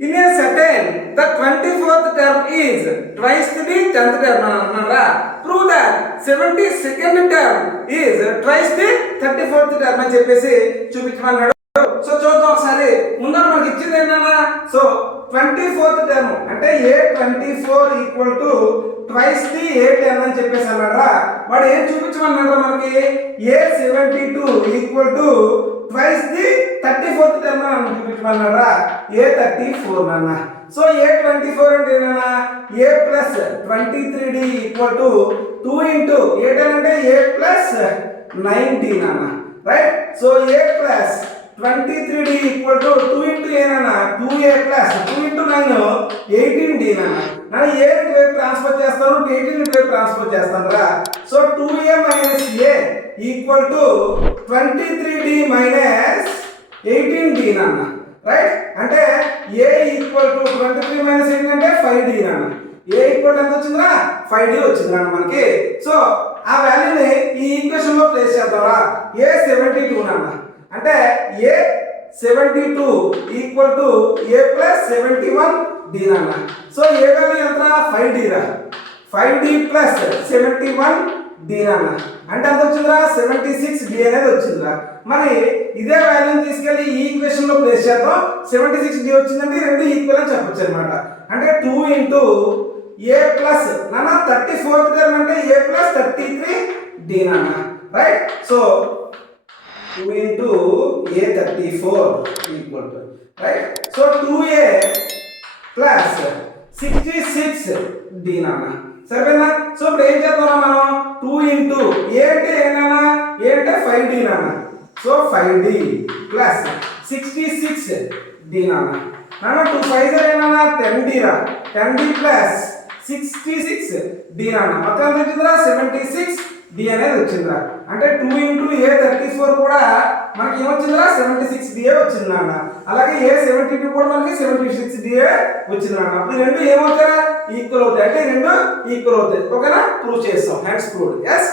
In a certain, the 24th term is twice the 10th term అన్నారా. Prove that 72nd term is twice the 34th term అని చెప్పేసి చూపించమన్నాడు. So చూద్దాం ఒకసారి. ముందర మనకి ఇచ్చింది ఏంటన్నా, సో 24th టర్మ్ అంటే A24 equal to twice the A10 అని చెప్పేసి అన్నారా. వాడు ఏం చూపించమన్నాడు మనకి, A72 equal to twice the 34th term అని చూపించమన్నారా. A34 అన్న. సో A24 అంటే ఏమన్నా, A plus 23D equal to 2 into A10 అంటే A ప్లస్ 19 అన్న, right. So A plus 23D equal to 2 into A nana 2A plus 2 into 9 18D nana nana A into వైపు transfer చేస్తాను 18 into వైపు transfer చేస్తాను రా. So 2A minus A equal to 23D minus 18D nana, right. అంటే A equal to 23 minus 18 అంటే 5D nana. A equal to ఎంత వచ్చిందిరా, 5D వచ్చింది నన్న మనకి. సో ఆ వాల్యూని ఈ ఈక్వేషన్ లో ప్లేస్ చేద్దాంరా. A72 నన్న అంటే A72 equal to A plus 71D నాన్న. సో ఏ వాల్యూ ఎంత, 5D రా. 5D ప్లస్ 71D నాన్న అంటే ఎంత వచ్చిందిరా, 76D అనేది వచ్చిందిరా. మరి ఇదే వాల్యూని తీసుకెళ్ళి ఈ ఈక్వేషన్ లో ప్లేస్ చేద్దాం. 76D వచ్చిందంటే రెండు ఈక్వల్ అని చెప్పొచ్చు అనమాట. అంటే 2 ఇంటూ A ప్లస్ నాన్న 34th టర్మ్ అంటే A ప్లస్ 33D నాన్న, right. So 2 into A34 equal to, right. So 2A plus 66D నాన్న, సరేనా. సో ఇప్పుడు ఏం చేద్దాం మనం, 2 into A అంటే ఏనా, A అంటే 5D నాన్న. సో 5D plus 66D నాన్న. నాన్న 2 5 ఏనా 10D రా. 10D plus 66D నాన్న. మొత్తం ఎంత వచ్చిందిరా, 76D అనేది వచ్చిందిరా. అంటే 2 ఇంటూ A34 కూడా మనకి ఏమొచ్చిందిరా, 76D వచ్చింది నాన్న. అలాగే A72 కూడా మనకి 76D వచ్చింది నాన్న. అప్పుడు రెండు ఏమవుతారా, ఈక్వల్ అవుతాయి. అంటే రెండు ఈక్వల్ అవుతాయి. ఓకేనా, ప్రూవ్ చేస్తాం. Hands proved. ఎస్.